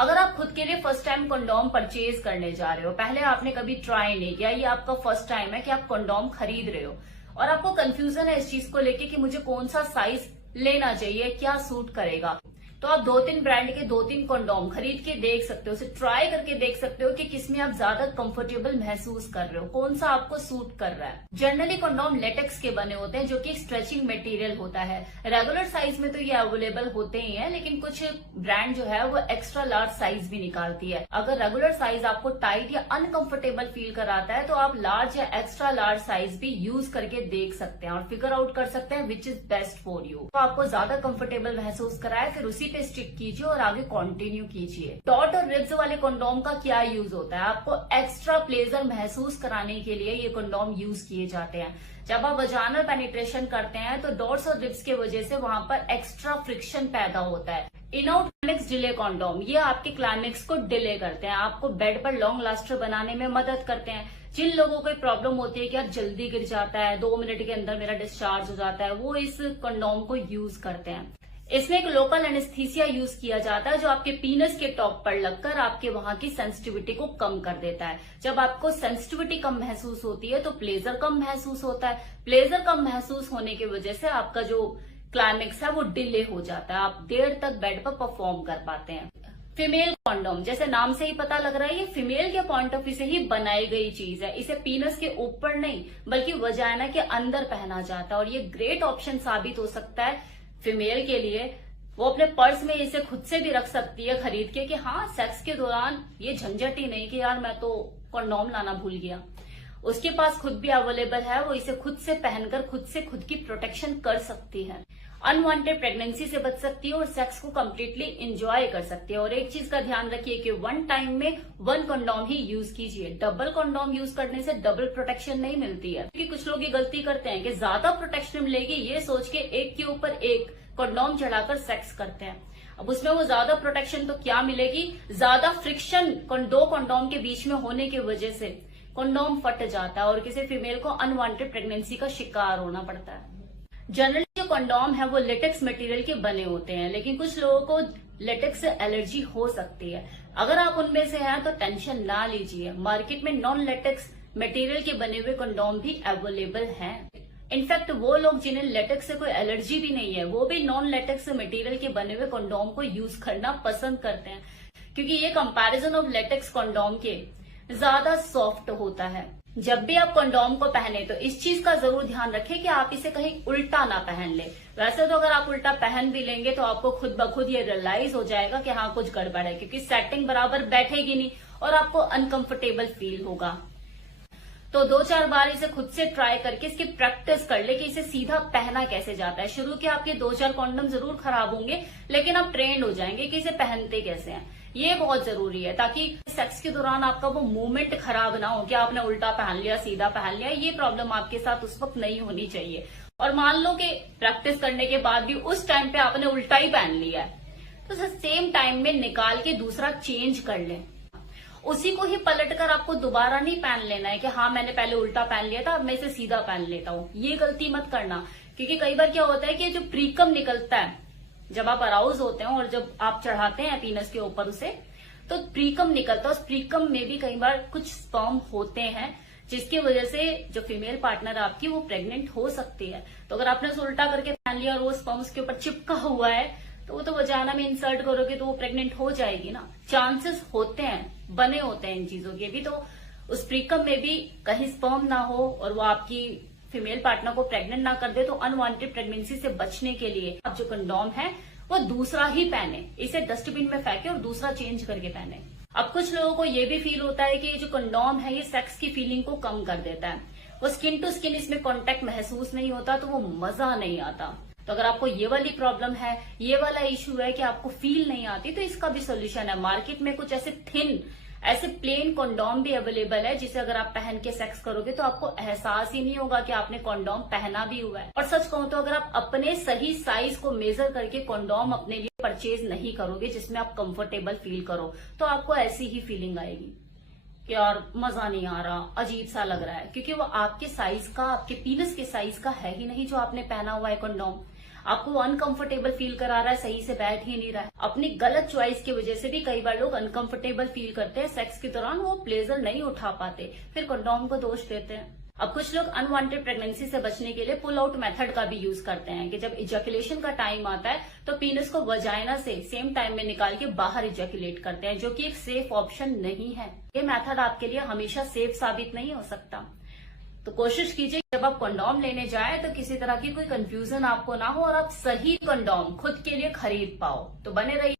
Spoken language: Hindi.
अगर आप खुद के लिए फर्स्ट टाइम कंडोम परचेज करने जा रहे हो, पहले आपने कभी ट्राई नहीं किया, ये आपका फर्स्ट टाइम है कि आप कंडोम खरीद रहे हो और आपको कंफ्यूजन है इस चीज को लेके कि मुझे कौन सा साइज लेना चाहिए, क्या सूट करेगा, तो आप 2-3 ब्रांड के 2-3 कंडोम खरीद के देख सकते हो, उसे ट्राई करके देख सकते हो कि किसमें आप ज्यादा कंफर्टेबल महसूस कर रहे हो, कौन सा आपको सूट कर रहा है। जनरली कंडोम लेटेक्स के बने होते हैं जो कि स्ट्रेचिंग मटेरियल होता है। रेगुलर साइज में तो ये अवेलेबल होते ही हैं, लेकिन कुछ ब्रांड जो है वो एक्स्ट्रा लार्ज साइज भी निकालती है। अगर रेगुलर साइज आपको टाइट या अनकंफर्टेबल फील कराता है तो आप लार्ज या एक्स्ट्रा लार्ज साइज भी यूज करके देख सकते हैं और फिगर आउट कर सकते हैं which is best for you. तो आपको ज्यादा कंफर्टेबल महसूस कराए फिर उसी पे स्टिक कीजिए और आगे कंटिन्यू कीजिए। डॉट और रिब्स वाले कंडोम का क्या यूज होता है? आपको एक्स्ट्रा प्लेजर महसूस कराने के लिए ये कंडोम यूज किए जाते हैं। जब आप वजाइनल पेनिट्रेशन करते हैं तो डॉट्स और रिब्स की वजह से वहां पर एक्स्ट्रा फ्रिक्शन पैदा होता है। इन-आउट क्लाइमेक्स डिले कंडोम, ये आपके क्लाइमेक्स को डिले करते हैं, आपको बेड पर लॉन्ग लास्टर बनाने में मदद करते हैं। जिन लोगों को प्रॉब्लम होती है कि यार जल्दी गिर जाता है, 2 मिनट के अंदर मेरा डिस्चार्ज हो जाता है, वो इस कंडोम को यूज करते हैं। इसमें एक लोकल एनेस्थीसिया यूज किया जाता है जो आपके पीनस के टॉप पर लगकर आपके वहां की सेंसिटिविटी को कम कर देता है। जब आपको सेंसिटिविटी कम महसूस होती है तो प्लेजर कम महसूस होता है। प्लेजर कम महसूस होने की वजह से आपका जो क्लाइमेक्स है वो डिले हो जाता है, आप देर तक बेड पर परफॉर्म कर पाते हैं। फीमेल कॉन्डोम, जैसे नाम से ही पता लग रहा है, ये फीमेल के पॉइंट ऑफ व्यू से ही बनाई गई चीज है। इसे पीनस के ऊपर नहीं बल्कि वजाइना के अंदर पहना जाता है और ये ग्रेट ऑप्शन साबित हो सकता है फीमेल के लिए। वो अपने पर्स में इसे खुद से भी रख सकती है खरीद के कि हाँ सेक्स के दौरान ये झंझट ही नहीं कि यार मैं तो कंडोम लाना भूल गया। उसके पास खुद भी अवेलेबल है, वो इसे खुद से पहनकर खुद से खुद की प्रोटेक्शन कर सकती है, अनवांटेड प्रेगनेंसी से बच सकती है और सेक्स को कम्प्लीटली इंजॉय कर सकती है। और एक चीज का ध्यान रखिए कि 1 टाइम में 1 कंडोम ही यूज कीजिए। डबल कंडोम यूज करने से डबल प्रोटेक्शन नहीं मिलती है, क्योंकि कुछ लोग ये गलती करते हैं कि ज्यादा प्रोटेक्शन मिलेगी ये सोच के एक के ऊपर एक कंडोम चढ़ाकर सेक्स करते हैं। अब उसमें वो ज्यादा प्रोटेक्शन तो क्या मिलेगी, ज्यादा फ्रिक्शन 2 कंडोम के बीच में होने की वजह से कंडोम फट जाता है और किसी फीमेल को अनवांटेड प्रेगनेंसी का शिकार होना पड़ता है। जनरली जो कंडोम है वो लेटेक्स मटेरियल के बने होते हैं, लेकिन कुछ लोगों को लेटेक्स से एलर्जी हो सकती है। अगर आप उनमें से हैं तो टेंशन ना लीजिए, मार्केट में नॉन लेटेक्स मटेरियल के बने हुए कंडोम भी अवेलेबल हैं। इनफैक्ट वो लोग जिन्हें लेटेक्स से कोई एलर्जी भी नहीं है वो भी नॉन लेटेक्स मटेरियल के बने हुए कंडोम को यूज करना पसंद करते हैं, क्योंकि ये कंपैरिजन ऑफ लेटेक्स कंडोम के ज्यादा सॉफ्ट होता है। जब भी आप कंडोम को पहने तो इस चीज का जरूर ध्यान रखें कि आप इसे कहीं उल्टा ना पहन ले। वैसे तो अगर आप उल्टा पहन भी लेंगे तो आपको खुद ब खुद ये रियलाइज हो जाएगा कि हाँ कुछ गड़बड़ है, क्योंकि सेटिंग बराबर बैठेगी नहीं और आपको अनकंफर्टेबल फील होगा। तो 2-4 बार इसे खुद से ट्राई करके इसकी प्रैक्टिस कर ले कि इसे सीधा पहना कैसे जाता है। शुरू के आपके 2-4 कॉन्डम जरूर खराब होंगे, लेकिन आप ट्रेंड हो जाएंगे कि इसे पहनते कैसे हैं। ये बहुत जरूरी है ताकि सेक्स के दौरान आपका वो मूवमेंट खराब ना हो कि आपने उल्टा पहन लिया सीधा पहन लिया। ये प्रॉब्लम आपके साथ उस वक्त नहीं होनी चाहिए। और मान लो कि प्रैक्टिस करने के बाद भी उस टाइम पे आपने उल्टा ही पहन लिया है तो सेम टाइम में निकाल के दूसरा चेंज कर लें। उसी को ही पलटकर आपको दोबारा नहीं पहन लेना है कि हाँ मैंने पहले उल्टा पहन लिया था अब मैं इसे सीधा पहन लेता हूँ। ये गलती मत करना, क्योंकि कई बार क्या होता है कि जो प्रीकम निकलता है जब आप अराउज होते हैं और जब आप चढ़ाते हैं पीनस के ऊपर उसे, तो प्रीकम निकलता है। उस प्रीकम में भी कई बार कुछ स्पर्म होते हैं जिसकी वजह से जो फीमेल पार्टनर आपकी वो प्रेग्नेंट हो सकती है। तो अगर आपने उसे उल्टा करके पहन लिया और वो स्पर्म उसके ऊपर चिपका हुआ है तो वो तो वजाइना में इंसर्ट करोगे तो वो प्रेग्नेंट हो जाएगी ना। चांसेस होते हैं, बने होते हैं इन चीजों के भी। तो उस प्रीकम में भी कहीं स्पर्म ना हो और वो आपकी फीमेल पार्टनर को प्रेग्नेंट ना कर दे, तो अनवांटेड प्रेगनेंसी से बचने के लिए आप जो कंडोम है वो दूसरा ही पहने, इसे डस्टबिन में फेंके और दूसरा चेंज करके पहने। अब कुछ लोगों को ये भी फील होता है कि ये जो कंडोम है ये सेक्स की फीलिंग को कम कर देता है, वो स्किन टू स्किन इसमें कांटेक्ट महसूस नहीं होता तो वो मजा नहीं आता। तो अगर आपको ये वाली प्रॉब्लम है, ये वाला इश्यू है कि आपको फील नहीं आती, तो इसका भी सोल्यूशन है। मार्केट में कुछ ऐसे थिन ऐसे प्लेन कंडोम भी अवेलेबल है जिसे अगर आप पहन के सेक्स करोगे तो आपको एहसास ही नहीं होगा कि आपने कंडोम पहना भी हुआ है। और सच कहूं तो अगर आप अपने सही साइज को मेजर करके कंडोम अपने लिए परचेज नहीं करोगे जिसमें आप कंफर्टेबल फील करो, तो आपको ऐसी ही फीलिंग आएगी कि यार मजा नहीं आ रहा, अजीब सा लग रहा है, क्योंकि वो आपके साइज का, आपके पीनस के साइज का है ही नहीं जो आपने पहना हुआ है कंडोम। आपको अनकंफर्टेबल फील करा रहा है, सही से बैठ ही नहीं रहा है। अपनी गलत चॉइस की वजह से भी कई बार लोग अनकंफर्टेबल फील करते हैं, सेक्स के दौरान वो प्लेजर नहीं उठा पाते, फिर कंडोम को दोष देते हैं। अब कुछ लोग अनवांटेड प्रेगनेंसी से बचने के लिए पुल आउट मेथड का भी यूज करते हैं कि जब इजैकुलेशन का टाइम आता है तो पीनस को वजाइना से सेम टाइम में निकाल के बाहर इजैकुलेट करते हैं, जो कि एक सेफ ऑप्शन नहीं है। ये मेथड आपके लिए हमेशा सेफ साबित नहीं हो सकता। तो कोशिश कीजिए जब आप कंडोम लेने जाए तो किसी तरह की कोई कंफ्यूजन आपको ना हो और आप सही कंडोम खुद के लिए खरीद पाओ। तो बने रहिए।